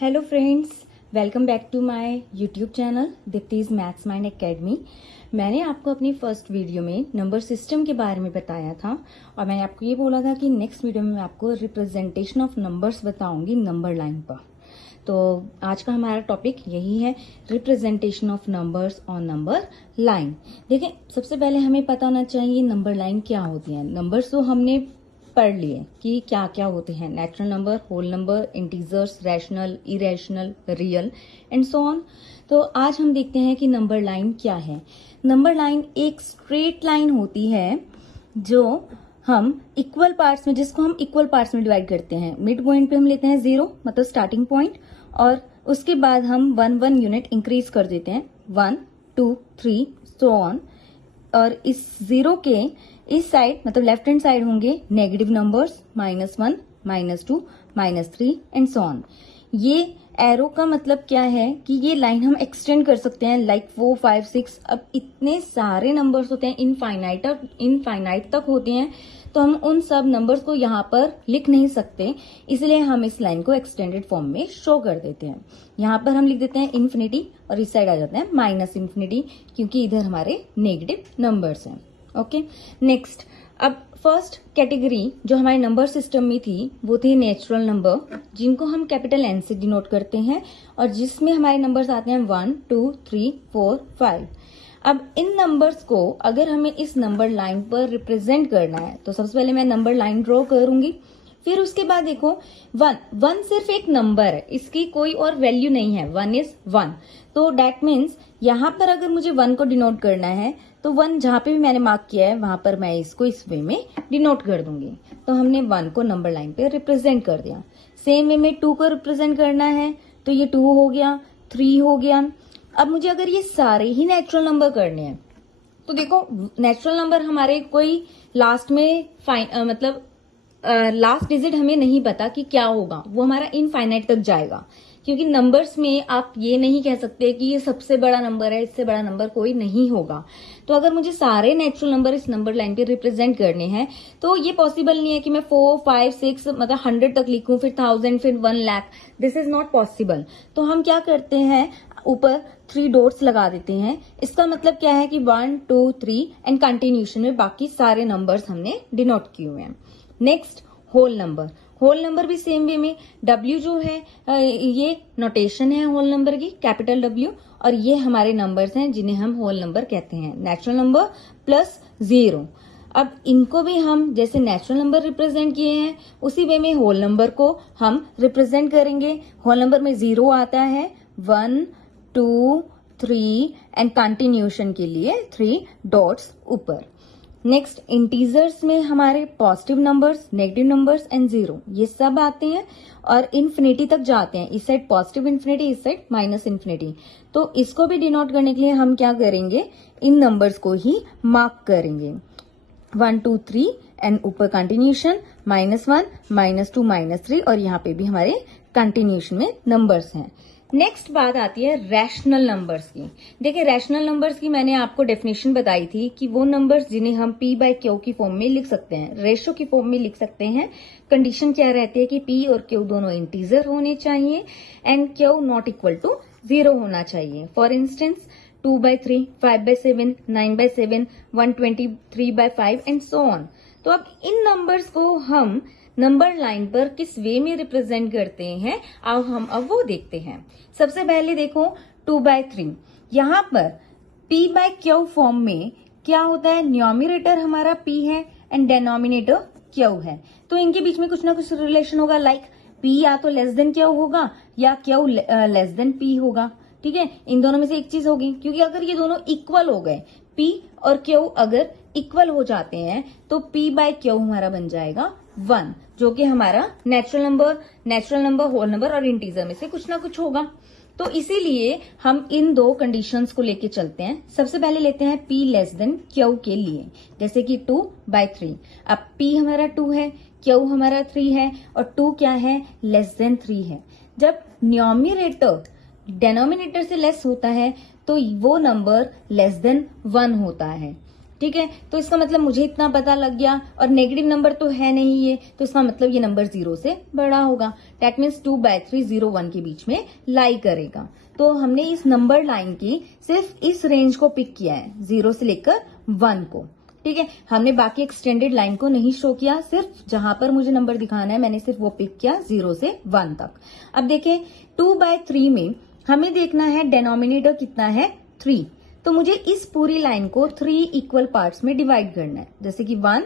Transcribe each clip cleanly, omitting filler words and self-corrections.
Hello friends, welcome back to my YouTube channel Deepti's maths mind academy. मैंने आपको अपनी first video में number system के बारे में बताया था और मैंने आपको ये बोला था कि नेक्स्ट वीडियो में मैं आपको रिप्रेजेंटेशन ऑफ नंबर्स बताऊंगी नंबर लाइन पर। तो आज का हमारा टॉपिक यही है, representation of numbers on number line. देखिए, सबसे पहले हमें पता होना चाहिए नंबर लाइन क्या होती है। नंबर्स तो हमने पढ़ लिए कि क्या क्या होते हैं, natural number, whole number, integers, rational, irrational, real and so on. तो आज हम देखते हैं कि नंबर लाइन क्या है। नंबर लाइन एक स्ट्रेट लाइन होती है जो हम इक्वल पार्ट्स में, जिसको हम इक्वल पार्ट्स में डिवाइड करते हैं। मिड पॉइंट पे हम लेते हैं 0 मतलब स्टार्टिंग पॉइंट, और उसके बाद हम 1 यूनिट इंक्रीज कर देते हैं, 1 2 3 सो ऑन। और इस 0 के इस साइड मतलब लेफ्ट हैंड साइड होंगे negative numbers, -1 -2 -3 and so on. ये एरो का मतलब क्या है कि ये लाइन हम एक्सटेंड कर सकते हैं, लाइक 4 5 6। अब इतने सारे नंबर्स होते हैं, इनफाइनाइट तक होते हैं, तो हम उन सब नंबर्स को यहाँ पर लिख नहीं सकते, इसलिए हम इस लाइन को एक्सटेंडेड फॉर्म में शो कर देते हैं। यहाँ पर हम लिख देते हैं इन्फिनिटी और इस साइड आ जाते हैं -इन्फिनिटी, क्योंकि इधर हमारे नेगेटिव नंबर्स हैं। ओके, नेक्स्ट, अब फर्स्ट कैटेगरी जो हमारे नंबर सिस्टम में थी वो थी नेचुरल नंबर, जिनको हम कैपिटल N से डिनोट करते हैं और जिसमें हमारे नंबर्स आते हैं 1 2 3 4 5। अब इन नंबर्स को अगर हमें इस नंबर लाइन पर रिप्रेजेंट करना है तो सबसे पहले मैं नंबर लाइन ड्रॉ करूंगी। फिर उसके बाद देखो, 1 सिर्फ एक नंबर है, इसकी कोई और वैल्यू नहीं है, 1 इज 1। तो डेट मीन्स यहाँ पर अगर मुझे 1 को डिनोट करना है तो 1 जहां पे भी मैंने मार्क किया है वहां पर मैं इसको इस वे में डिनोट कर दूंगी। तो हमने 1 को नंबर लाइन पे रिप्रेजेंट कर दिया। सेम वे में 2 को रिप्रेजेंट करना है तो ये 2 हो गया, 3 हो गया। अब मुझे अगर ये सारे ही नेचुरल नंबर करने हैं तो देखो, नेचुरल नंबर हमारे कोई लास्ट में मतलब लास्ट डिजिट हमें नहीं पता कि क्या होगा, वो हमारा इनफाइनाइट तक जाएगा, क्योंकि नंबर्स में आप ये नहीं कह सकते कि ये सबसे बड़ा नंबर है, इससे बड़ा नंबर कोई नहीं होगा। तो अगर मुझे सारे नेचुरल नंबर इस नंबर लाइन पे रिप्रेजेंट करने हैं तो ये पॉसिबल नहीं है कि मैं 4 5 6 मतलब 100 तक लिखूं, फिर 1000, फिर 1 lakh. This is not possible. तो हम क्या करते हैं, ऊपर 3 डॉट्स लगा देते हैं। इसका मतलब क्या है कि 1 2 3 एंड कंटिन्यूशन में बाकी सारे नंबर्स हमने डिनोट किए हुए हैं। Next, whole number. Whole number भी सेम वे में, W जो है ये नोटेशन है होल नंबर की, कैपिटल W, और ये हमारे नंबर्स हैं जिन्हें हम होल नंबर कहते हैं, नेचुरल नंबर प्लस 0। अब इनको भी हम जैसे नेचुरल नंबर रिप्रेजेंट किए हैं उसी वे में होल नंबर को हम रिप्रेजेंट करेंगे। होल नंबर में 0 आता है, 1 2 3 एंड कंटिन्यूशन के लिए 3 डॉट्स ऊपर। नेक्स्ट, इंटीजर्स में हमारे positive numbers, negative numbers and 0 ये सब आते हैं और इन्फिनिटी तक जाते हैं। इस साइड पॉजिटिव इन्फिनिटी, इस साइड -इन्फिनिटी। तो इसको भी डिनोट करने के लिए हम क्या करेंगे, इन नंबर्स को ही मार्क करेंगे, 1 2 3 एंड ऊपर कंटिन्यूशन -1 -2 -3, और यहाँ पे भी हमारे कंटिन्यूशन में नंबर्स हैं। नेक्स्ट बात आती है रैशनल नंबर्स की। देखिए, रैशनल नंबर्स की मैंने आपको डेफिनेशन बताई थी कि वो नंबर्स जिन्हें हम P/Q की फॉर्म में लिख सकते हैं, रेशो की फॉर्म में लिख सकते हैं। कंडीशन क्या रहती है कि P और Q दोनों इंटीजर होने चाहिए and Q not equal to 0 होना चाहिए। For instance 2/3, 5/7, 9/7, 123/5 and so on. तो अब इन नंबर्स को हम नंबर लाइन पर किस वे में रिप्रेजेंट करते हैं, अब वो देखते हैं। सबसे पहले देखो 2/3, यहाँ पर P/Q फॉर्म में क्या होता है, न्यूमरेटर हमारा P है एंड डेनोमिनेटर Q है, तो इनके बीच में कुछ ना कुछ रिलेशन होगा, लाइक P या तो लेस देन Q होगा या Q लेस देन P होगा। ठीक है, इन दोनों में से एक चीज होगी, क्योंकि अगर ये दोनों इक्वल हो गए, P और Q अगर इक्वल हो जाते हैं तो P/Q हमारा बन जाएगा 1, जो कि हमारा नेचुरल नंबर, होल नंबर और इंटीजर में से कुछ ना कुछ होगा। तो इसीलिए हम इन दो कंडीशंस को लेके चलते हैं। सबसे पहले लेते हैं P लेस देन Q के लिए, जैसे कि 2/3। अब P हमारा 2 है, Q हमारा 3 है और 2 क्या है, लेस देन 3 है। जब न्यूमरेटर डेनोमिनेटर से लेस होता है तो वो नंबर लेस देन 1 होता है। ठीक है, तो इसका मतलब मुझे इतना पता लग गया, और नेगेटिव नंबर तो है नहीं ये, तो इसका मतलब ये नंबर 0 से बड़ा होगा। दैट मीन्स 2/3 0 1 के बीच में लाई करेगा। तो हमने इस नंबर लाइन की सिर्फ इस रेंज को पिक किया है, 0 से लेकर 1 को। ठीक है, हमने बाकी एक्सटेंडेड लाइन को नहीं शो किया, सिर्फ जहां पर मुझे नंबर दिखाना है मैंने सिर्फ वो पिक किया 0 से 1 तक। अब देखें 2/3 में हमें देखना है डिनोमिनेटर कितना है 3, तो मुझे इस पूरी लाइन को 3 इक्वल पार्ट्स में डिवाइड करना है, जैसे कि 1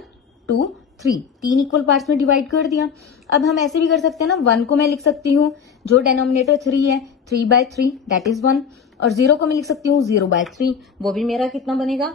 2 3 3 इक्वल पार्ट्स में डिवाइड कर दिया। अब हम ऐसे भी कर सकते हैं ना, 1 को मैं लिख सकती हूँ जो डिनोमिनेटर 3 है 3/3 दैट इज 1, और 0 को मैं लिख सकती हूँ 0/3, वो भी मेरा कितना बनेगा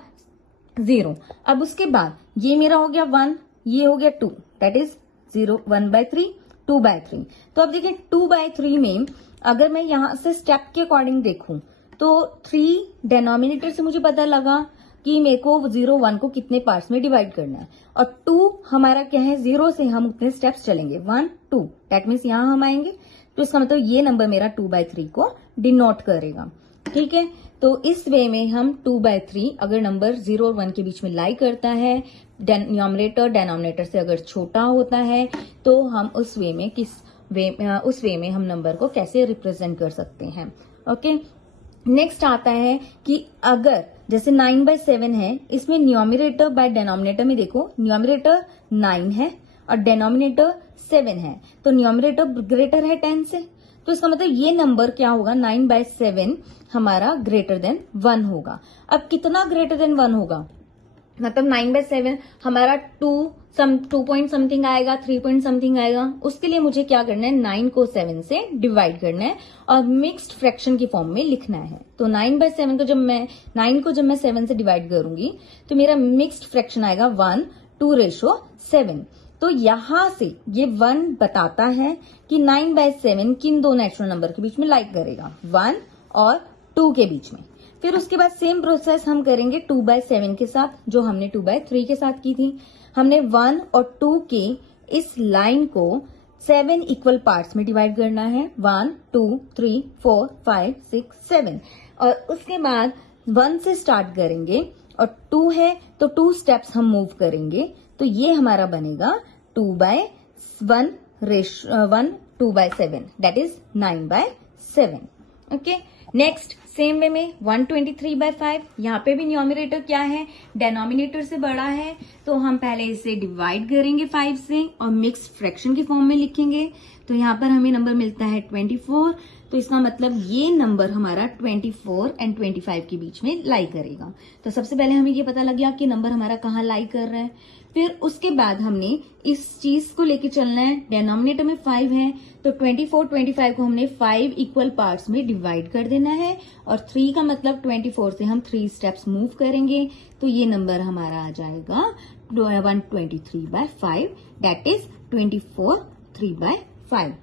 0। अब उसके बाद ये मेरा हो गया 1, ये हो गया 2 दैट इज 0 1/3 2/3। तो अब देखिए 2/3 में अगर मैं यहां से स्टेप के अकॉर्डिंग देखूं तो 3 डिनोमिनेटर से मुझे पता लगा कि मेरे को 0 1 को कितने पार्ट्स में डिवाइड करना है, और 2 हमारा क्या है 0 से हम उतने स्टेप्स चलेंगे 1 2, दैट मीन्स यहां हम आएंगे, तो इसका मतलब ये नंबर मेरा 2/3 को डिनोट करेगा। ठीक है, तो इस वे में हम 2/3 अगर नंबर 0 और 1 के बीच में लाई करता है, न्यूमरेटर डिनोमिनेटर से अगर छोटा होता है, तो हम उस वे में हम नंबर को कैसे रिप्रेजेंट कर सकते हैं। ओके, नेक्स्ट आता है कि अगर जैसे 9/7 है, इसमें न्यूमरेटर बाय डिनोमिनेटर में देखो, न्यूमरेटर 9 है और डिनोमिनेटर 7 है, तो न्यूमरेटर ग्रेटर है 10 से, तो इसका मतलब ये नंबर क्या होगा 9/7 हमारा ग्रेटर देन 1 होगा। अब कितना ग्रेटर देन 1 होगा, मतलब 9/7 हमारा 2 पॉइंट समथिंग आएगा, 3 पॉइंट समथिंग आएगा, उसके लिए मुझे क्या करना है 9 को 7 से डिवाइड करना है और मिक्स्ड फ्रैक्शन की फॉर्म में लिखना है। तो 9/7 को जब मैं 7 से डिवाइड करूंगी तो मेरा मिक्स्ड फ्रैक्शन आएगा 1:7। तो यहां से ये 1 बताता है कि 9/7 किन दो नेचुरल नंबर के बीच में लाई करेगा, 1 और 2 के बीच में। फिर उसके बाद सेम प्रोसेस हम करेंगे 2/7 के साथ, जो हमने 2/3 के साथ की थी। हमने 1 और 2 के इस लाइन को 7 इक्वल पार्ट्स में डिवाइड करना है, 1 2 3 4 5 6 7, और उसके बाद 1 से स्टार्ट करेंगे और 2 है तो 2 स्टेप्स हम मूव करेंगे, तो ये हमारा बनेगा 2/1 2/7 that is 9/7। Okay, next same way में 123/5, यहाँ पे भी न्यूमरेटर क्या है डिनोमिनेटर से बड़ा है, तो हम पहले इसे डिवाइड करेंगे 5 से और मिक्स फ्रैक्शन की फॉर्म में लिखेंगे। तो यहाँ पर हमें नंबर मिलता है 24, तो इसका मतलब ये नंबर हमारा 24 और 25 के बीच में लाई करेगा। तो सबसे पहले हमें ये पता लग गया कि नंबर हमारा कहाँ लाई कर रहा है। फिर उसके बाद हमने इस चीज को लेके चलना है, डिनोमिनेटर में 5 है तो 24 25 को हमने 5 इक्वल पार्ट्स में डिवाइड कर देना है, और 3 का मतलब 24 से हम 3 स्टेप्स मूव करेंगे, तो ये नंबर हमारा आ जाएगा 123/5 दैट इज 24 3/5।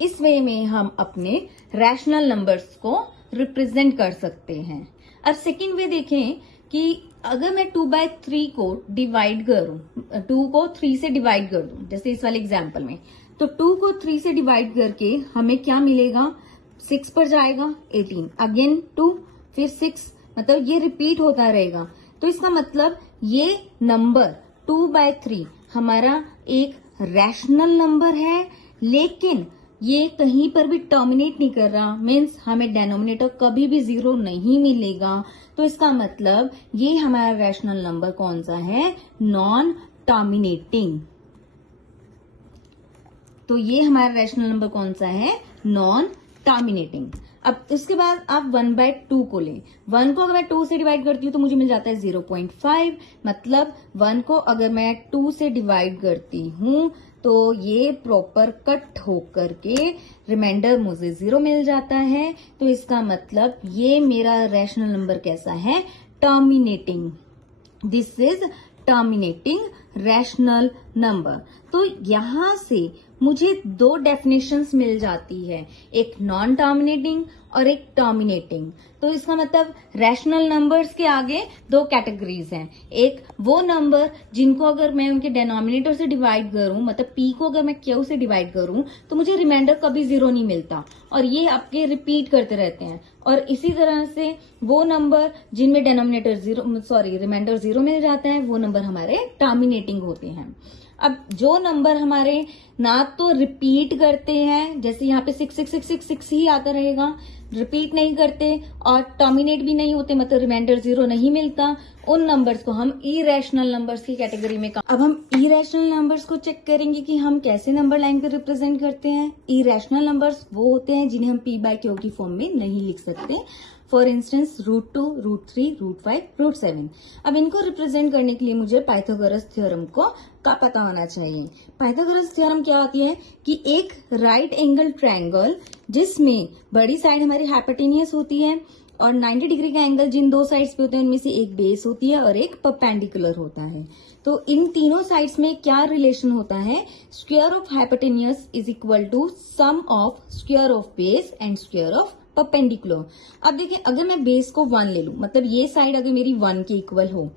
इस वे में हम अपने रैशनल नंबर्स को रिप्रेजेंट कर सकते हैं। अब सेकेंड वे देखें कि अगर मैं 2/3 को डिवाइड करूं, 2 को 3 से डिवाइड कर दूं, जैसे इस वाले एग्जाम्पल में, तो 2 को 3 से डिवाइड करके हमें क्या मिलेगा, 6 पर जाएगा 18, अगेन 2 फिर 6, मतलब ये रिपीट होता रहेगा। तो इसका मतलब ये नंबर 2/3 हमारा एक रैशनल नंबर है, लेकिन ये कहीं पर भी टर्मिनेट नहीं कर रहा, मीन्स हमें डिनोमिनेटर कभी भी 0 नहीं मिलेगा। तो इसका मतलब ये हमारा रैशनल नंबर कौन सा है, नॉन टर्मिनेटिंग। तो ये हमारा रैशनल नंबर कौन सा है, नॉन टर्मिनेटिंग। अब इसके बाद आप 1/2 को लें, 1 को अगर मैं 2 से डिवाइड करती हूँ तो मुझे मिल जाता है 0.5, मतलब 1 को अगर मैं 2 से डिवाइड करती हूँ तो ये प्रॉपर कट होकर के रिमाइंडर मुझे 0 मिल जाता है। तो इसका मतलब ये मेरा रैशनल नंबर कैसा है, terminating. This is terminating rational number. तो यहां से मुझे दो डेफिनेशंस मिल जाती है, एक नॉन टर्मिनेटिंग और एक टर्मिनेटिंग। तो इसका मतलब रैशनल नंबर्स के आगे दो कैटेगरीज हैं, एक वो नंबर जिनको अगर मैं उनके डिनोमिनेटर से डिवाइड करूं, मतलब p को अगर मैं q से डिवाइड करूं तो मुझे रिमाइंडर कभी 0 नहीं मिलता और ये आपके रिपीट करते रहते हैं। और इसी तरह से वो नंबर जिनमें रिमाइंडर 0 मिल जाता है वो नंबर हमारे टर्मिनेटिंग होते हैं। अब जो नंबर हमारे ना तो रिपीट करते हैं, जैसे यहाँ पे 6 ही आता रहेगा, रिपीट नहीं करते और टर्मिनेट भी नहीं होते, मतलब रिमाइंडर 0 नहीं मिलता, उन नंबर्स को हम इरेशनल नंबर्स की कैटेगरी में अब हम इरेशनल नंबर्स को चेक करेंगे कि हम कैसे नंबर लाइन पे रिप्रेजेंट करते हैं। इरेशनल नंबर्स वो होते हैं जिन्हें हम p/q की फॉर्म में नहीं लिख सकते, फॉर इंस्टेंस √2, √3, √5, √7। अब इनको रिप्रेजेंट करने के लिए मुझे पाइथागोरस थ्योरम का पता होना चाहिए। पाइथागोरस थ्योरम क्या होती है कि एक राइट एंगल ट्रायंगल जिसमें बड़ी साइड हमारी हाइपोटेनियस होती है और 90 डिग्री का एंगल जिन दो साइड्स पे होते हैं उनमें से एक बेस होती है और एक परपेंडिकुलर होता है। तो इन तीनों साइड्स में क्या रिलेशन होता है, square of hypotenuse is equal to sum of square of base and square of perpendicular. अब देखिए, अगर मैं बेस को 1 ले लूं, मतलब ये साइड अगर मेरी 1 के इक्वल हो,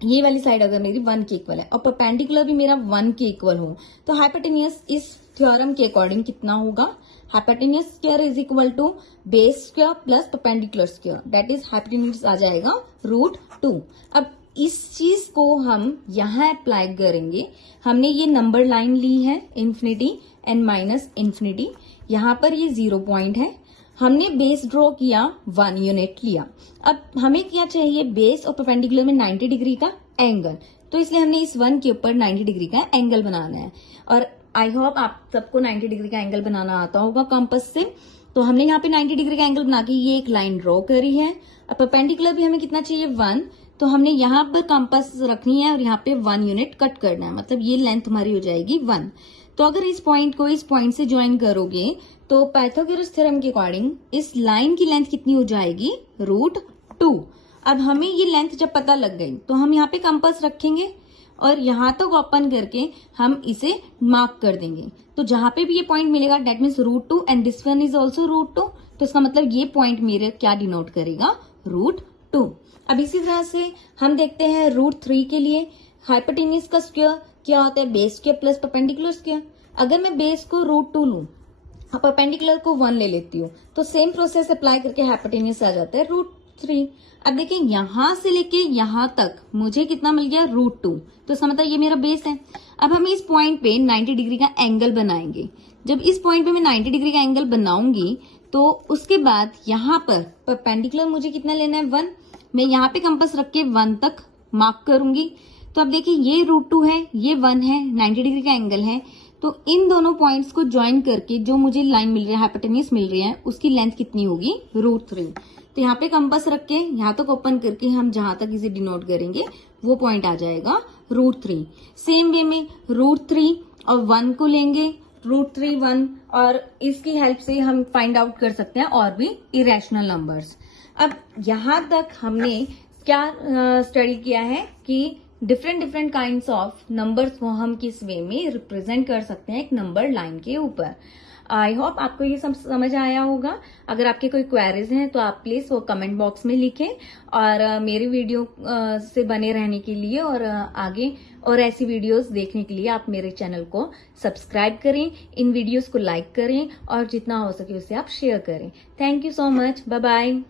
ये वाली साइड अगर मेरी 1 के इक्वल है और परपेंडिकुलर भी मेरा 1 के इक्वल हो, तो हाइपोटेनियस इस थ्योरम के अकॉर्डिंग कितना होगा, hypotenuse square is equal to base square plus perpendicular square, that is hypotenuse आ जाएगा √2। अब इस चीज को हम यहाँ अप्लाई करेंगे। हमने ये नंबर लाइन ली है इन्फिनिटी एंड माइनस इन्फिनिटी, यहाँ पर ये 0 पॉइंट है, हमने बेस ड्रॉ किया 1 यूनिट लिया। अब हमें क्या चाहिए, बेस और परपेंडिकुलर में 90 डिग्री का एंगल, तो इसलिए हमने इस 1 के ऊपर 90 डिग्री का एंगल बनाना है। और आई होप आप सबको 90 डिग्री का एंगल बनाना आता होगा कंपास से। तो हमने यहाँ पे 90 डिग्री का एंगल बना के ये एक लाइन ड्रॉ करी है। अब परपेंडिकुलर भी हमें कितना चाहिए, 1, तो हमने यहाँ पर कंपास रखनी है और यहाँ पे 1 यूनिट कट करना है, मतलब ये लेंथ हमारी हो जाएगी 1। तो अगर इस पॉइंट को इस पॉइंट से ज्वाइन करोगे तो पाइथागोरस थ्योरम के अकॉर्डिंग इस लाइन की लेंथ कितनी हो जाएगी, √2। अब हमें ये लेंथ जब पता लग गई तो हम यहाँ पे कंपास रखेंगे और यहाँ तक ओपन करके हम इसे मार्क कर देंगे। तो जहां पे भी ये पॉइंट मिलेगा that means √2 and this one is also √2, तो इसका मतलब ये पॉइंट मेरे क्या डिनोट करेगा, √2। अब इसी तरह से हम देखते हैं √3 के लिए हाइपोटेन्यूज का स्क्वायर क्या होता है, base square plus perpendicular square. अगर मैं बेस को √2 लूं और परपेंडिकुलर को 1 ले लेती हूँ तो सेम प्रोसेस अप्लाई करके हाइपोटेन्यूज आ जाता है √3। अब देखिए, यहां से लेके यहां तक मुझे कितना मिल गया, √2, तो इसका मतलब ये मेरा बेस है। अब हम इस पॉइंट पे 90 डिग्री का एंगल बनाएंगे। जब इस पॉइंट पे मैं 90 डिग्री का एंगल बनाऊंगी तो उसके बाद यहाँ पर परपेंडिकुलर मुझे कितना लेना है, 1। मैं यहाँ पे कंपास रख के 1 तक मार्क करूंगी। तो अब देखिए, ये √2 है, ये 1 है, 90 डिग्री का एंगल है, तो इन दोनों पॉइंट्स को ज्वाइन करके जो मुझे लाइन मिल रही है, हाइपोटेन्यूज मिल रही है, उसकी लेंथ कितनी होगी, √3। तो यहाँ पे कंपास रख के यहाँ तक ओपन करके हम जहां तक इसे डिनोट करेंगे वो पॉइंट आ जाएगा √3। सेम वे में √3 और 1 को लेंगे, √3, 1, और इसकी हेल्प से हम फाइंड आउट कर सकते हैं और भी इरेशनल नंबर्स। अब यहाँ तक हमने क्या स्टडी किया है कि डिफरेंट काइंड्स ऑफ नंबर्स को हम किस वे में रिप्रेजेंट कर सकते हैं एक नंबर लाइन के ऊपर। आई होप आपको ये सब समझ आया होगा। अगर आपके कोई क्वेरीज हैं तो आप प्लीज वो कमेंट बॉक्स में लिखें, और मेरी वीडियो से बने रहने के लिए और आगे और ऐसी वीडियोस देखने के लिए आप मेरे चैनल को सब्सक्राइब करें, इन वीडियोस को लाइक करें और जितना हो सके उसे आप शेयर करें। Thank you so much, bye bye.